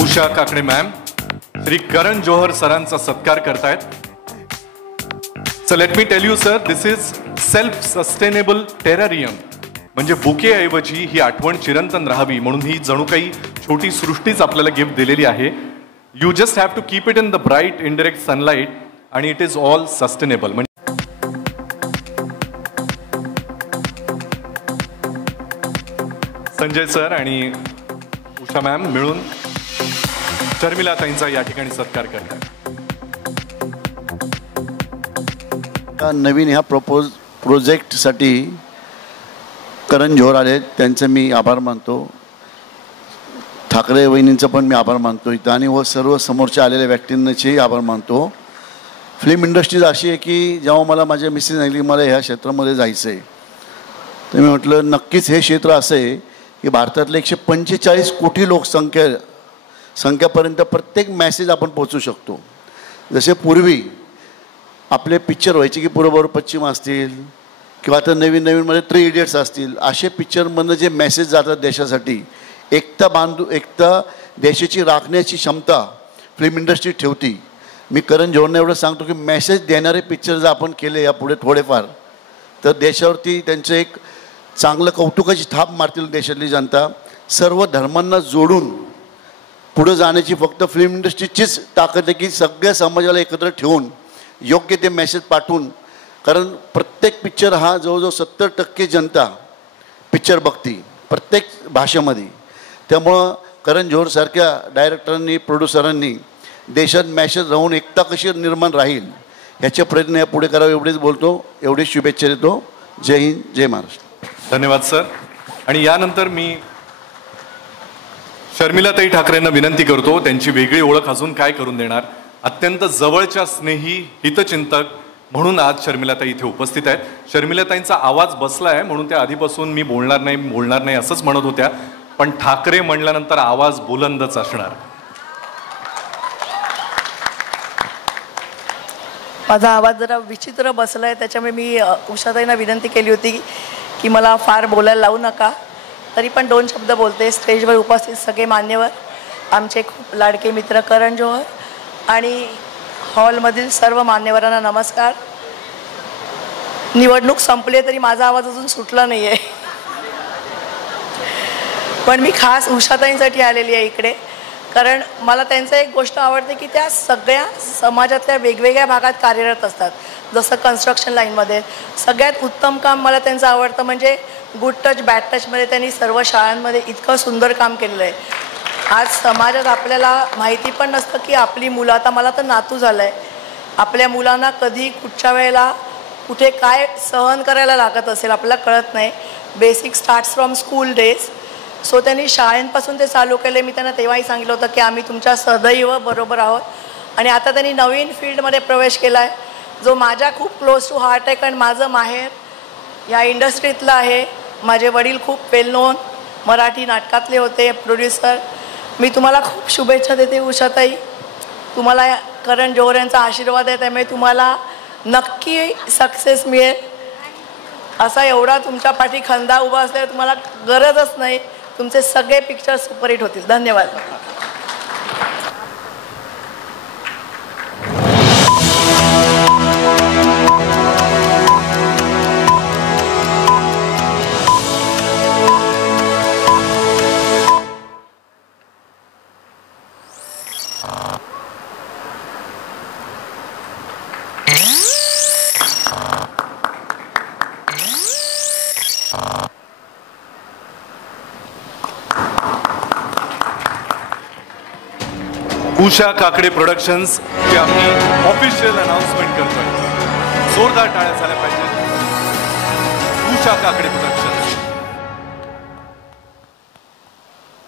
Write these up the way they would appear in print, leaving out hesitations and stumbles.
Usha Kakade ma'am Shri Karan Johar सरांचा सत्कार करतायत. So let me tell you sir, this is self sustainable terrarium. म्हणजे बुके ऐवजी ही आठवण चिरंतन राहावी म्हणून ही जणू काही छोटी सृष्टीच आपल्याला गिफ्ट दिलेली आहे. You just have to keep it in the bright indirect sunlight आणि it is all sustainable. Sanjay sir आणि उषा मॅम मिळून शर्मिला ताईंचा या ठिकाणी सत्कार करतात. नवीन ह्या प्रोजेक्टसाठी करण जोहर आले, त्यांचे मी आभार मानतो. ठाकरे वहिनींचं पण मी आभार मानतो इथं, आणि व सर्व समोरच्या आलेल्या व्यक्तींनाचेही आभार मानतो. फिल्म इंडस्ट्रीज अशी आहे की जेव्हा मला माझ्या मिसेस सांगितली मला ह्या क्षेत्रामध्ये जायचं आहे, तर मी म्हटलं नक्कीच हे क्षेत्र असं आहे की भारतातले 145 कोटी संख्यापर्यंत प्रत्येक मॅसेज आपण पोचू शकतो. जसे पूर्वी आपले पिक्चर व्हायचे की पूर्व पश्चिम असतील किंवा आता नवीन नवीनमध्ये 3 इडियट्स असतील, असे पिक्चरमधनं जे मेसेज जातात देशासाठी, एकता देशाची राखण्याची क्षमता फिल्म इंडस्ट्री ठेवती. मी करण जोहरने एवढं सांगतो की मेसेज देणारे पिक्चर जर आपण केले यापुढे थोडेफार, तर देशावरती त्यांचं एक चांगलं कौतुकाची थाप मारतील देशातली जनता. सर्व धर्मांना जोडून पुढे जाण्याची फक्त फिल्म इंडस्ट्रीचीच ताकद आहे की सगळ्या समाजाला एकत्र ठेवून योग्य ते मेसेज पाठवून. कारण प्रत्येक पिक्चर हा जवळजवळ 70% जनता पिक्चर बघती प्रत्येक भाषेमध्ये. त्यामुळं करण जोहरसारख्या डायरेक्टरांनी प्रोड्युसरांनी देशात मेसेज राहून एकता कशी निर्माण राहील ह्याचे प्रयत्न या पुढे करावे एवढेच बोलतो. एवढीच शुभेच्छा देतो. जय हिंद, जय महाराष्ट्र. धन्यवाद सर. आणि यानंतर मी शर्मिलाताई ठाकरेंना विनंती करतो, त्यांची वेगळी ओळख अजून काय करून देणार. अत्यंत जवळच्या स्नेही हितचिंतक म्हणून आज शर्मिलाताई इथे उपस्थित आहेत. शर्मिलाताईंचा आवाज बसला आहे म्हणून त्या आधीपासून मी बोलणार नाही असंच म्हणत होत्या, पण ठाकरे म्हणल्यानंतर आवाज बुलंदच असणार. माझा आवाज जरा विचित्र बसलाय, त्याच्यामुळे मी उषाताईंना विनंती केली होती की मला फार बोलायला लावू नका, तरी पण 2 शब्द बोलते. स्टेजवर उपस्थित सगळे मान्यवर, आमचे खूप लाडके मित्र करण जोहर आणि हॉलमधील सर्व मान्यवरांना नमस्कार. निवडणूक संपली तरी माझा आवाज अजून सुटला नाही आहे, पण मी खास उषाताईंसाठी आलेली आहे इकडे. कारण मला त्यांचं एक गोष्ट आवडते की त्या सगळ्या समाजातल्या वेगवेगळ्या भागात कार्यरत असतात. जसं कन्स्ट्रक्शन लाईनमध्ये सगळ्यात उत्तम काम मला त्यांचं आवडतं म्हणजे गुड टच बॅड टचमध्ये त्यांनी सर्व शाळांमध्ये इतकं सुंदर काम केलेलं आहे. आज समाजात आपल्याला माहिती पण नसतं की आपली मुलं, आता मला तर नातू झालं आहे, आपल्या मुलांना कधी कुठच्या वेळेला कुठे काय सहन करायला लागत असेल आपल्याला कळत नाही. Basic starts from school days. So त्यांनी शाळेंपासून ते चालू केले. मी त्यांना तेव्हाही सांगितलं होतं की आम्ही तुमच्या सदैव बरोबर आहोत. आणि आता त्यांनी नवीन फील्डमध्ये प्रवेश केला आहे जो माझ्या खूप क्लोज टू हार्ट आहे, कारण माझं माहेर या इंडस्ट्रीतलं आहे. माझे वडील खूप वेल नोन मराठी नाटकातले होते, प्रोड्युसर. मी तुम्हाला खूप शुभेच्छा देते उषाताई. तुम्हाला करण जोहर यांचा आशीर्वाद आहे, त्यामुळे तुम्हाला नक्की सक्सेस मिळेल. असा एवढा तुमच्या पाठी खंदा उभा असल्यावर तुम्हाला गरजच नाही. तुमचे सगळे पिक्चर सुपरहिट होतील. धन्यवाद. उषा काकडे प्रोडक्शन्स ची आम्ही ऑफिशियल अनाउन्समेंट करतोय. जोरदार टाळ्या झाल्या पाहिजे. उषा काकडे प्रोडक्शन्स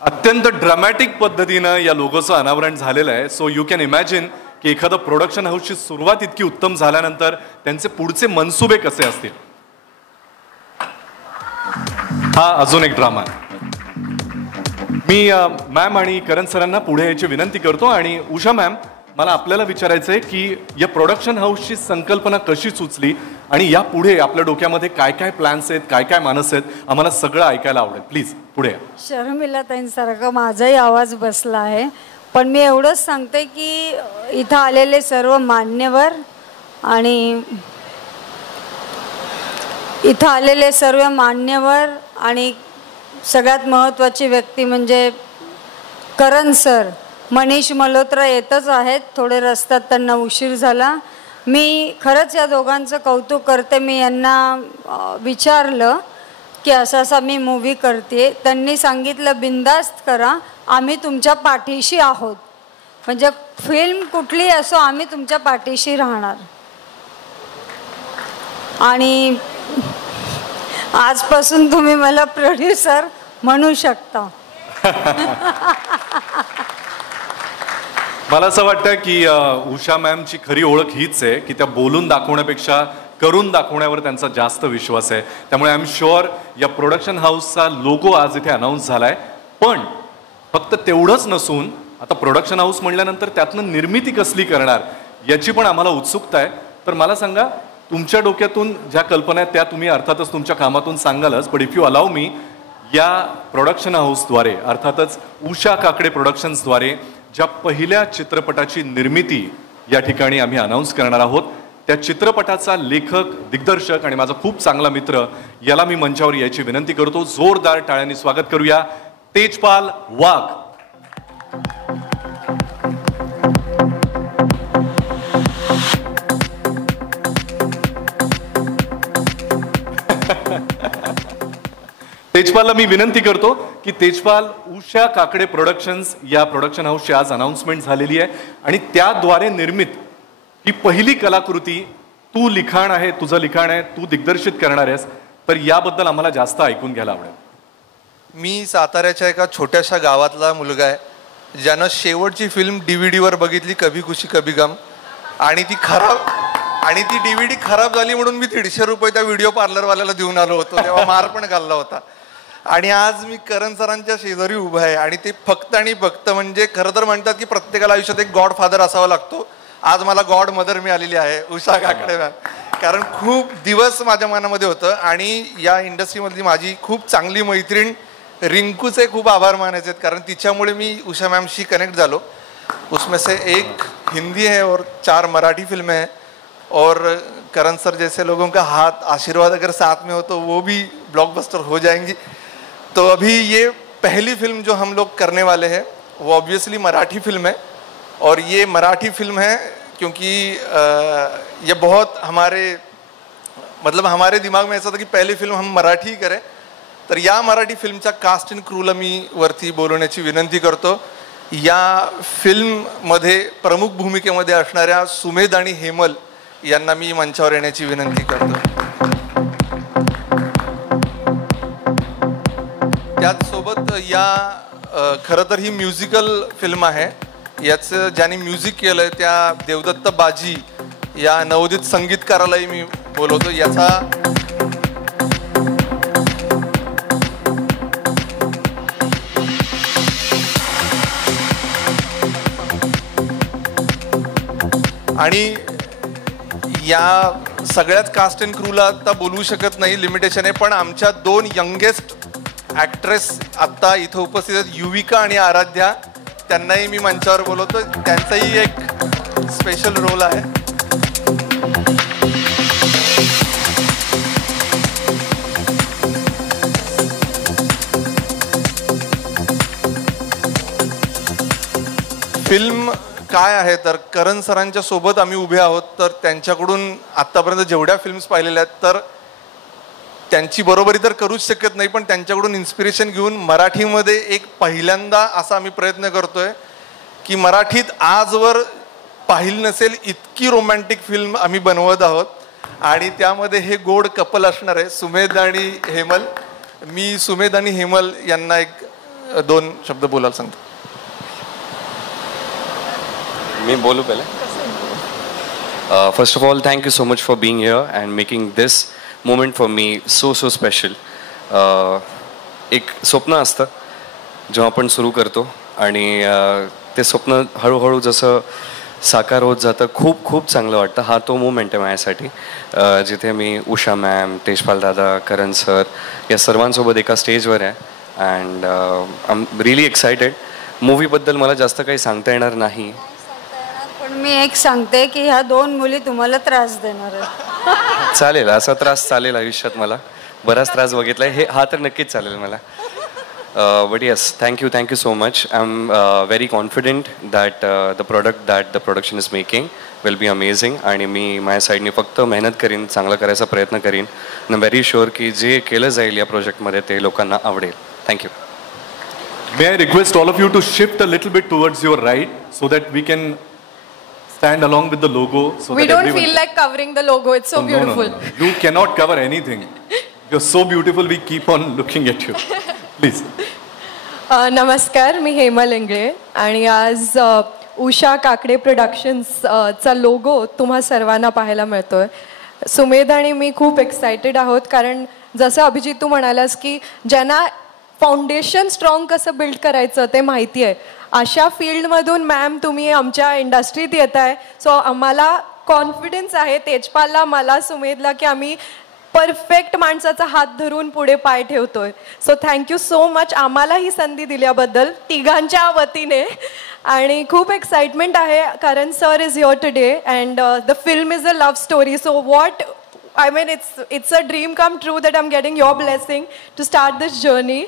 अत्यंत ड्रामॅटिक पद्धतीनं या लोगोचं अनावरण झालेलं आहे. सो यू कॅन इमॅजिन की एखादं प्रोडक्शन हाऊसची सुरुवात इतकी उत्तम झाल्यानंतर त्यांचे पुढचे मनसुबे कसे असतील. हा अजून एक ड्रामा. मी मॅम आणि करण सरांना पुढे यायची विनंती करतो. आणि उषा मॅम, मला आपल्याला विचारायचं आहे की या प्रोडक्शन हाऊसची संकल्पना कशी सुचली आणि या पुढे आपल्या डोक्यामध्ये काय काय प्लॅन्स आहेत, काय काय मानस आहेत, आम्हाला सगळं ऐकायला आवडेल. प्लीज पुढे. शर्मिलाताईंसारखा माझाही आवाज बसला आहे. पण मी एवढंच सांगते की इथं आलेले सर्व मान्यवर आणि सगळ्यात महत्त्वाची व्यक्ती म्हणजे करण सर. मनीष मल्होत्रा येतच आहेत, थोडे रस्त्यात त्यांना उशीर झाला. मी खरंच या दोघांचं कौतुक करते. मी यांना विचारलं की असा मी मूव्ही करते, त्यांनी सांगितलं बिंदास्त करा, आम्ही तुमच्या पाठीशी आहोत. म्हणजे फिल्म कुठली असो आम्ही तुमच्या पाठीशी राहणार. आणि आजपासून तुम्ही मला प्रोड्युसर म्हणू शकता. मला असं वाटतं की उषा मॅमची खरी ओळख हीच आहे की त्या बोलून दाखवण्यापेक्षा करून दाखवण्यावर त्यांचा जास्त विश्वास आहे. त्यामुळे आय एम शुअर या प्रोडक्शन हाऊसचा लोगो आज इथे अनाऊन्स झालाय. पण फक्त तेवढंच नसून आता प्रोडक्शन हाऊस म्हणल्यानंतर त्यातनं निर्मिती कसली करणार याची पण आम्हाला उत्सुकता आहे. तर मला सांगा, तुमच्या डोक्यातून ज्या कल्पना आहेत त्या तुम्ही अर्थातच तुमच्या कामातून सांगालच, पण इफ यू अलाव मी, या प्रोडक्शन हाऊसद्वारे अर्थातच उषा काकडे प्रोडक्शन्सद्वारे ज्या पहिल्या चित्रपटाची निर्मिती या ठिकाणी आम्ही अनाऊन्स करणार आहोत, त्या चित्रपटाचा लेखक, दिग्दर्शक आणि माझा खूप चांगला मित्र, याला मी मंचावर यायची विनंती करतो. जोरदार टाळ्यांनी स्वागत करूया तेजपाल वाघ. तेजपालला मी विनंती करतो की तेजपाल, उषा काकडे प्रोडक्शन्स या प्रोडक्शन हाऊसची आज अनाउन्समेंट झालेली आहे आणि त्याद्वारे निर्मित ही पहिली कलाकृती तू लिखाण आहे, तुझं लिखाण आहे, तू दिग्दर्शित करणार आहेस, तर याबद्दल आम्हाला जास्त ऐकून घ्यायला आवडेल. मी साताऱ्याच्या एका छोट्याशा गावातला मुलगा आहे ज्यानं शेवटची फिल्म DVDवर बघितली, कभी खुशी कभी गम, आणि ती DVD खराब झाली म्हणून मी 150 रुपये त्या व्हिडिओ पार्लरवाल्याला देऊन आलो होतो. तेव्हा मार पण घालला होता. आणि आज मी करण सरांच्या शेजारी उभा आहे आणि ते फक्त आणि फक्त म्हणजे खरं तर म्हणतात की प्रत्येकाला आयुष्यात एक गॉड फादर असावा लागतो. आज मला गॉड मदर मिळालेली आहे उषा काकडे मॅम. कारण खूप दिवस माझ्या मनामध्ये होतं आणि या इंडस्ट्रीमधली माझी खूप चांगली मैत्रीण रिंकूचे खूप आभार मानायचे आहेत, कारण तिच्यामुळे मी उषा मॅमशी कनेक्ट झालो. उसमें से एक हिंदी है और 4 मराठी फिल्में हैं और करण सर जैसे लोगों का हाथ आशीर्वाद अगर साथ में हो तो वो भी ब्लॉकबस्टर हो जाएंगी. तो अभी ये पहली फिल्म जो हम लोग करने वाले हैं वो ऑब्वियसली मराठी फिल्म है. और ये मराठी फिल्म है क्योंकि ये बहुत हमारे दिमाग में ऐसा था कि पहली फिल्म हम मराठी करें. तर या मराठी फिल्मच्या कास्ट अँड क्रूला मी वरती बोलवण्याची विनंती करतो. या फिल्ममध्ये प्रमुख भूमिकेमध्ये असणाऱ्या सुमेध आणि हेमल यांना मी मंचावर येण्याची विनंती करतो. त्याचसोबत या खरं तर ही म्युझिकल फिल्म आहे. याचं ज्यांनी म्युझिक केलंय त्या देवदत्त बाजी या नवोदित संगीतकारालाही मी बोलवतो. याचा आणि या सगळ्याच कास्ट अँड क्रूला आता बोलवू शकत नाही, लिमिटेशन आहे, पण आमच्या 2 यंगेस्ट ॲक्ट्रेस आत्ता इथं उपस्थित आहेत, युविका आणि आराध्या. त्यांनाही मी मंचावर बोलवतो. त्यांचाही एक स्पेशल रोल आहे. फिल्म काय आहे तर करण सरांच्या सोबत आम्ही उभे आहोत. तर त्यांच्याकडून आत्तापर्यंत जेवढ्या फिल्म्स पाहिलेल्या आहेत तर त्यांची बरोबरी तर करूच शकत नाही, पण त्यांच्याकडून इन्स्पिरेशन घेऊन मराठीमध्ये एक पहिल्यांदा असा आम्ही प्रयत्न करतोय की मराठीत आजवर पाहिली नसेल इतकी रोमॅन्टिक फिल्म आम्ही बनवत आहोत. आणि त्यामध्ये हे गोड कपल असणार आहे, सुमेध आणि हेमल. मी सुमेध आणि हेमल यांना 1-2 शब्द बोलायला सांगतो. मी बोलू पहिले. First of all thank you so much for being here and making this moment for me so special. एक स्वप्न असतं जेव्हा आपण सुरू करतो आणि ते स्वप्न हळूहळू जसं साकार होत जातं खूप चांगलं वाटतं. हा तो मोमेंट आहे माझ्यासाठी जिथे मी उषा मॅम, तेजपाल दादा, करण सर या सर्वांसोबत एका स्टेजवर आहे. And I am really excited. मूवीबद्दल मला जास्त काही सांगता येणार नाही. पण मी एक सांगते की ह्या 2 मुली तुम्हाला त्रास देणार आहेत. चालेल, असा त्रास चालेल आयुष्यात. मला बराच त्रास बघितला आहे, हा तर नक्कीच चालेल मला. But yes, thank you so much. I am very confident that the product that the production is making will be amazing. आणि मी माझ्या साईडने फक्त मेहनत करीन, चांगलं करायचा प्रयत्न करीन. आय एम व्हेरी शुअर की जे केलं जाईल या प्रोजेक्टमध्ये ते लोकांना आवडेल. Thank you. May I request all of you to shift a little bit towards your right so that we can stand along with the logo. So We that don't everyone... feel like covering the logo. It's so beautiful. No. You cannot cover anything. You're so beautiful. We keep on looking at you. Please. नमस्कार, मी हेमल इंगळे आणि आज Usha Kakade प्रोडक्शन्सचा logo तुम्हा सर्वांना पाहायला मिळतोय. सुमेध आणि मी खूप excited आहोत, कारण जसं अभिजित तू म्हणालास की ज्यांना फाउंडेशन स्ट्रॉंग कसं बिल्ड करायचं ते माहिती आहे, अशा फील्डमधून मॅम तुम्ही आमच्या इंडस्ट्रीत येत आहे. सो आम्हाला कॉन्फिडन्स आहे, तेजपालला, मला, सुमेधला, की आम्ही परफेक्ट माणसाचा हात धरून पुढे पाय ठेवतोय. सो थँक्यू सो मच आम्हाला ही संधी दिल्याबद्दल तिघांच्या वतीने. आणि खूप एक्साइटमेंट आहे कारण sir is here today and the film is a love story. So what I mean, it's a dream come true that I'm getting your blessing to start this journey.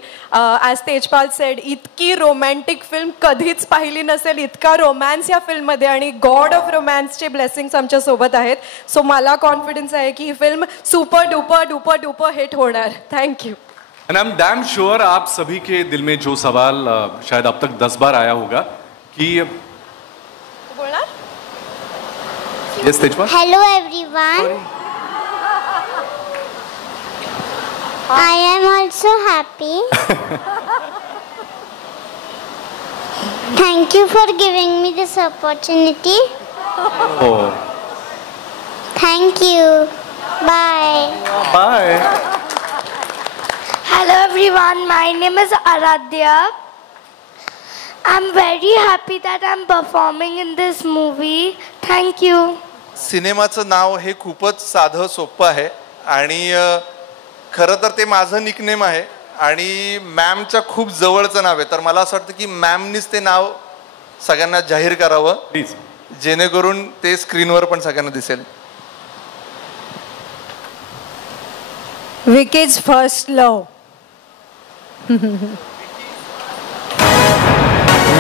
As Tejpal said, इतकी romantic film कधीच पाहिली नसेल, इतका romance या film मध्ये, आणि God of Romance चे blessings आमच्या सोबत आहेत. So मला confidence आहे की ही film super duper hit होणार. Thank you. And I'm damn sure आप सभी के दिल में जो सवाल शायद अब तक 10 बार आया होगा कि बोलणार? Yes, Tejpal. Hello everyone. I am also happy. Thank you for giving me this opportunity. Oh. Thank you. Bye. Bye. Hello everyone, my name is Aradhya. I'm very happy that I'm performing in this movie. Thank you. सिनेमाचं नाव हे खूपच साधं सोपं आहे आणि खरं तर ते माझं निकनेम आहे आणि मॅमच्या खूप जवळचं नाव आहे. तर मला असं वाटतं की मॅमनीच ते नाव सगळ्यांना जाहीर करावं, प्लीज, जेणेकरून ते स्क्रीनवर पण सगळ्यांना दिसेल. विकीज फर्स्ट लव.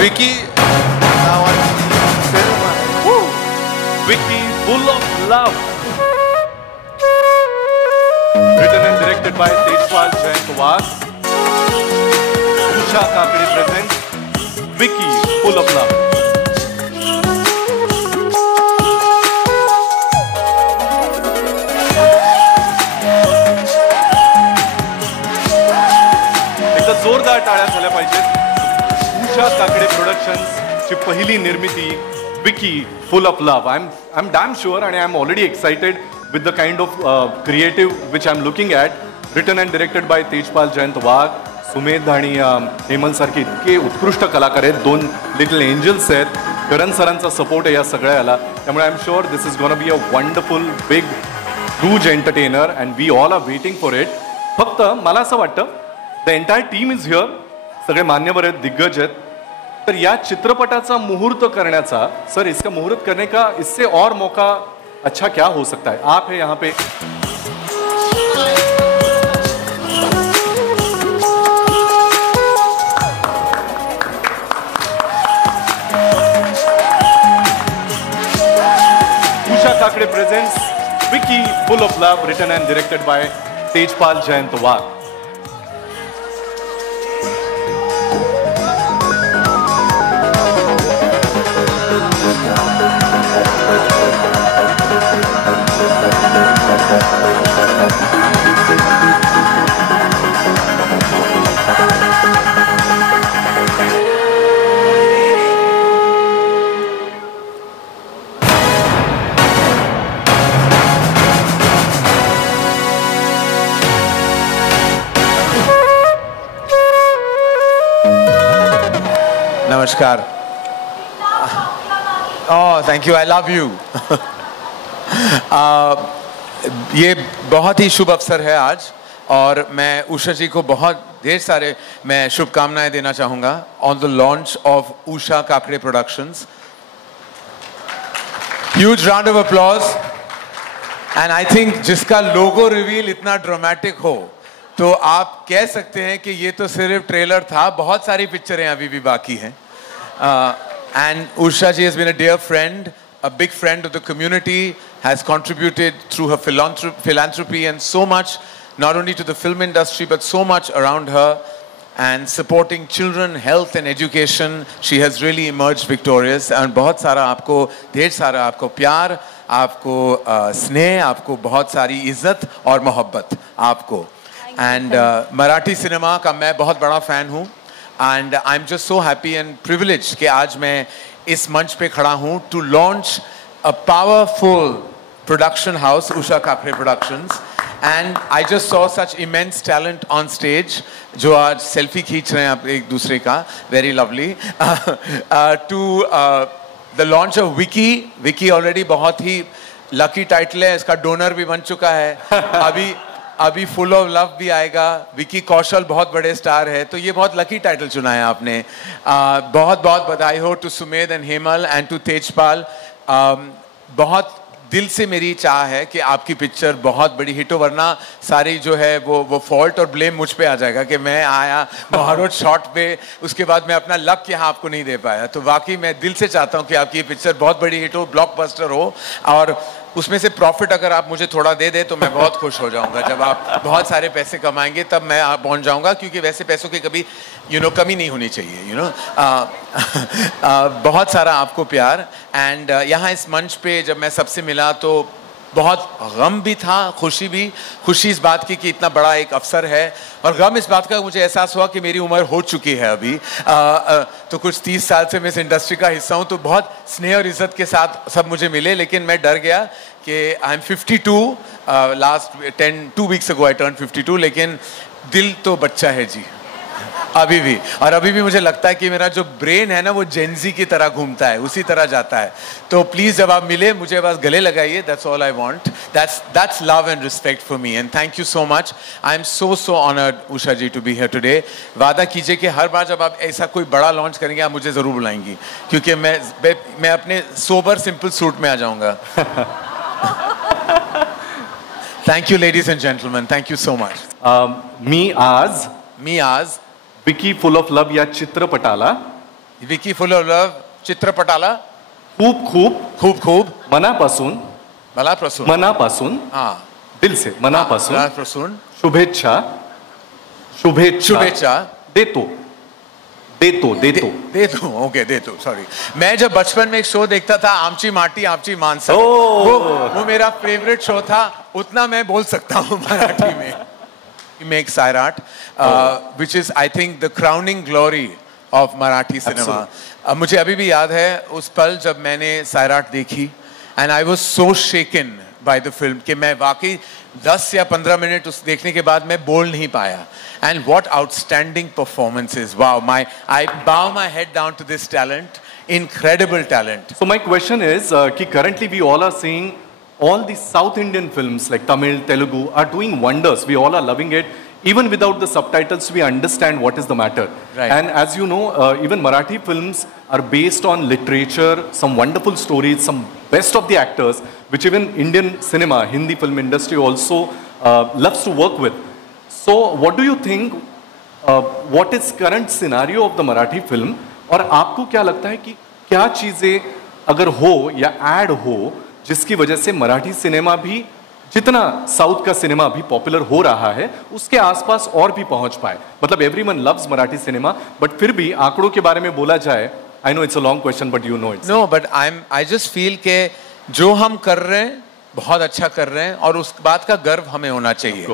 विकी नावाची फिल्म आहे. Vicky, full of love. Written and directed by Tejpal Jayankwar. Usha Kakade presents Vicky, full of love. एकदा जोरदार टाळ्या झाल्या पाहिजेत. उषा काकडे प्रोडक्शन्स ची पहिली निर्मिती Vicky, full of love. I'm damn sure and I'm already excited with the kind of creative which I'm looking at. Written and directed by Tejpal Jayankwar. Sumedh आणि हेमल सारखे इतके उत्कृष्ट कलाकार आहेत, 2 लिटल एंजल्स आहेत. करण सरांचा सपोर्ट आहे या सगळ्याला. त्यामुळे I am sure this is gonna be a wonderful big huge entertainer and we all are waiting for it. फक्त मला असं वाटतं the entire team is here, सगळे मान्यवर आहेत, दिग्गज आहेत. तर या चित्रपटाचा मुहूर्त करण्याचा, सर इसका मुहूर्त करने का इससे और मौका अच्छा क्या हो सकता है? आप है यहाँ पे. Usha Kakade presents Vicky, full of love, written and directed by Tejpal Jayankwar. नमस्कार. Thank you, I love you. ये बहुत ही शुभ अवसर है आज और मैं उषा जी को बहुत ढेर सारे मैं शुभकामनाएं देना चाहूँगा on the launch of Usha Kakre Productions. Huge round of applause. And I think जिसका logo reveal इतना dramatic हो, तो आप कह सकते हैं कि ये तो सिर्फ ट्रेलर था, बहुत सारी पिक्चरें अभी भी बाकी हैं. And Usha ji has been a dear friend, a big friend of the community, has contributed through her philanthropy and so much, not only to the film industry, but so much around her, and supporting children, health and education. She has really emerged victorious. And बहुत सारा आपको, ढेर सारा आपको प्यार, आपको स्नेह, आपको बहुत सारी इज्जत और मोहब्बत आपको. And मराठी सिनेमा का मैं बहुत बड़ा fan हूँ. And I'm just so happy and privileged कि आज मैं इस मंच पे खड़ा हूँ to launch a powerful production house, Usha Kakre Productions. And I just saw such immense talent on stage, जो आज selfie खींच रहे हैं आप एक दूसरे का, very lovely. To the launch of Vicky. Vicky already बहुत ही lucky title है, इसका donor भी बन चुका है. अभी फुल ऑफ लव भी आएगा. विकी कौशल बहुत बड़े स्टार है, तो ये बहुत लकी टाइटल चुना है आपने. बहुत बहुत बधाई हो to Sumedh and Hemal and to Tejpal. बहुत दिल से मेरी चाह है कि आपकी पिक्चर बहुत बड़ी हिट हो, वरना सारी जो है वो फॉल्ट और ब्लेम मुझ पे आ जाएगा कि मैं आया महारोज शॉट पे, उसके बाद मैं अपना लक यहाँ आपको नहीं दे पाया. तो वाकई मैं दिल से चाहता हूँ कि आपकी ये पिक्चर बहुत बड़ी हिट हो, ब्लॉकबस्टर हो, और उसमें से प्रॉफिट अगर आप मुझे थोड़ा दे दे तो मैं बहुत खुश हो जाऊंगा. जब आप बहुत सारे पैसे कमाएंगे तब मैं पहुंच जाऊंगा, क्योंकि वैसे पैसों की कभी कमी नहीं होनी चाहिए. बहुत सारा आपको प्यार. एंड यहाँ इस मंच पे जब मैं सबसे मिला तो बहुत गम भी था, खुशी भी. खुशी इस बात की कि इतना बड़ा एक अवसर है, और गम इस बात का मुझे एहसास हुआ कि मेरी उम्र हो चुकी है अभी. तो कुछ 30 साल से मैं इस इंडस्ट्री का हिस्सा हूँ, तो बहुत स्नेह और इज्जत के साथ सब मुझे मिले. लेकिन मैं डर गया कि I am 52. Last 2 weeks ago I turn 52. लेकिन दिल तो बच्चा है जी अभी भी. और अभी भी मुझे लगता है कि मेरा जो ब्रेन है ना, वो जेनजी की तरह घूमता है, उसी तरह जाता है. तो प्लीज जब आप मिले मुझे बस गले लगाइए. That's all I want. That's love and respect for me. And thank you so much. I am so honoured Usha ji to be here today. वादा कीजिए कि हर बार जब आप ऐसा कोई बड़ा लॉन्च करेंगे आप मुझे जरूर बुलाएंगी, क्योंकि मैं अपने सोबर सिंपल सूट में आ जाऊंगा. Thank you ladies and gentleman. Thank you so much. मी आज विकी फुल ऑफ लव या चित्रपटाला, विकी फुल ऑफ लव चित्रपटाला खूप खूप खूप खूप मनापासून दिल से मनापासून शुभेच्छा देतो. ओके देतो. सॉरी, मैं जब बचपन में एक शो देखता था, आमची माटी आमची मानसा, वो मेरा फेवरेट शो था. उतना मैं बोल सकता हूँ मराठी में. Make Sairat, which is I think the crowning glory of Marathi cinema. मुझे अभी भी याद है उस पल जब मैंने Sairat देखी, and I was so shaken by the film कि मैं वाकई 10 या 15 मिनट उस देखने के बाद मैं बोल नहीं पाया. And what outstanding performances! Wow, I bow my head down to this talent, incredible talent. So my question is कि currently we all are seeing all the South Indian films like Tamil, Telugu are doing wonders. We all are loving it. Even without the subtitles, we understand what is the matter. Right. And as you know, even Marathi films are based on literature, some wonderful stories, some best of the actors, which even Indian cinema, Hindi film industry also loves to work with. So what do you think, what is current scenario of the Marathi film? और आपको क्या लगता है कि क्या चीज़ें अगर हो या ऐड हो जिसकी वजह से मराठी सिनेमा भी जितना साउथ का सिनेमा भी पॉपुलर हो रहा है उसके आसपास और भी पहुंच पाए. मतलब everyone loves Marathi cinema, but फिर भी आंकड़ों के बारे में बोला जाए, I know it's a long question but you know it's. No, but I just feel के जो हम कर रहे हैं बहुत अच्छा कर रहे हैं, और उस बात का गर्व हमें होना चाहिए.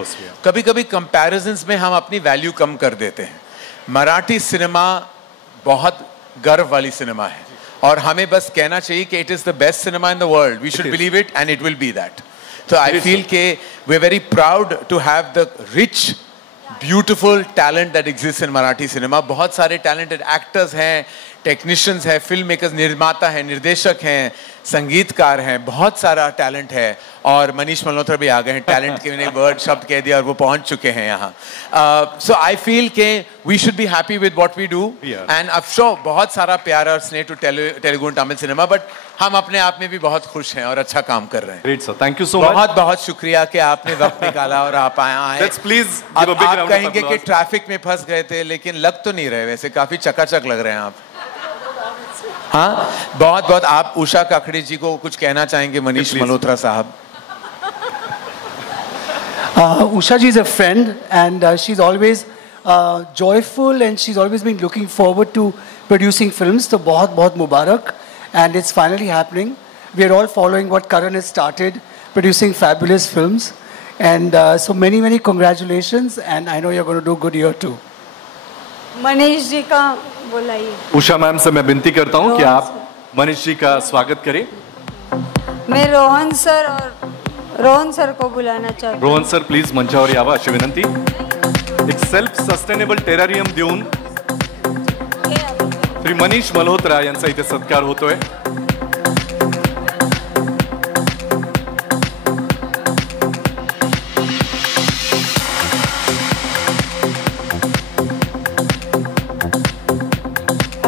कभी कभी कंपैरिजंस में हम अपनी वैल्यू कम कर देते हैं. मराठी सिनेमा बहुत गर्व वाली सिनेमा है, और हमें बस कहना चाहिए कि it is the best cinema in the world. We should believe it and it will be that. So I feel ke we are very proud to have the rich, beautiful talent that exists in Marathi cinema. बहुत सारे talented actors हैं, technicians है, film makers, निर्माता हैं, निर्देशक हैं, संगीतकार हैं, बहुत सारा टैलेंट है। और मनीष मल्होत्रा भी आ गए हैं, टैलेंट के मैंने वर्ड शब्द कह दिया और वो पहुंच चुके हैं यहाँ। सो आई फील के we should be happy with what we do and अब शो बहुत सारा प्यार और स्नेह to Telugu and Tamil cinema, but हम अपने आप में भी बहुत खुश हैं और अच्छा काम कर रहे हैं। Great sir, thank you so much. बहुत बहुत शुक्रिया कि आपने वक्त निकाला और आप आए। लेट्स प्लीज अब आप कहेंगे कि ट्रैफिक में फंस गए थे, लेकिन लग तो नहीं रहे, वैसे काफी चकाचक लग रहे हैं आप। हाँ, बहुत बहुत। आप उषा काकड़े जी को कुछ कहना चाहेंगे? मनीष मल्होत्रा साहब। Usha ji is a friend and she's always joyful and she's always been looking forward to producing films. So बहुत बहुत मुबारक, and it's finally happening. We are all following what Karan has started, producing fabulous films, and so many congratulations, and I know you're going to do good here too. Manish ji का बुलाइए। Usha ma'am से मैं विनती करता हूं कि आप मनीष जी का स्वागत करें। मैं रोहन सर को बुलाना चाहती हूँ। रोहन सर प्लीज मंचावर यावा अशी विनंती। एक सेल्फ सस्टेनेबल टेरारियम देऊन श्री मनीष मल्होत्रा यांचा इथे सत्कार होतोय।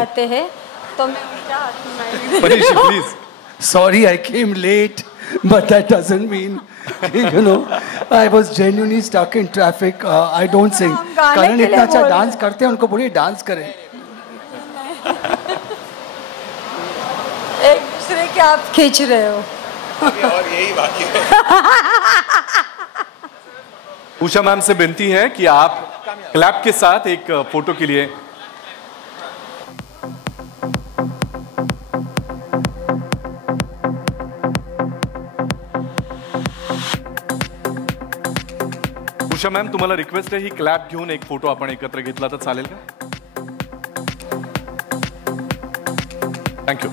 आते हैं तो मैं उनका हाथ में Manish please. Sorry, I came late, but that doesn't mean, you know, I was genuinely stuck in traffic. I don't sing. Karan इतना अच्छा डांस करते हैं, उनको बोलिए डांस करें। एक दूसरे के आप खींच रहे हो। और यही बाकी है। उषा मैम से विनती है कि आप क्लैप के साथ एक फोटो के लिए उषा मॅम तुम्हाला रिक्वेस्ट आहे ही क्लॅप घेऊन एक फोटो आपण एकत्र घेतला तर चालेल का? थँक्यू.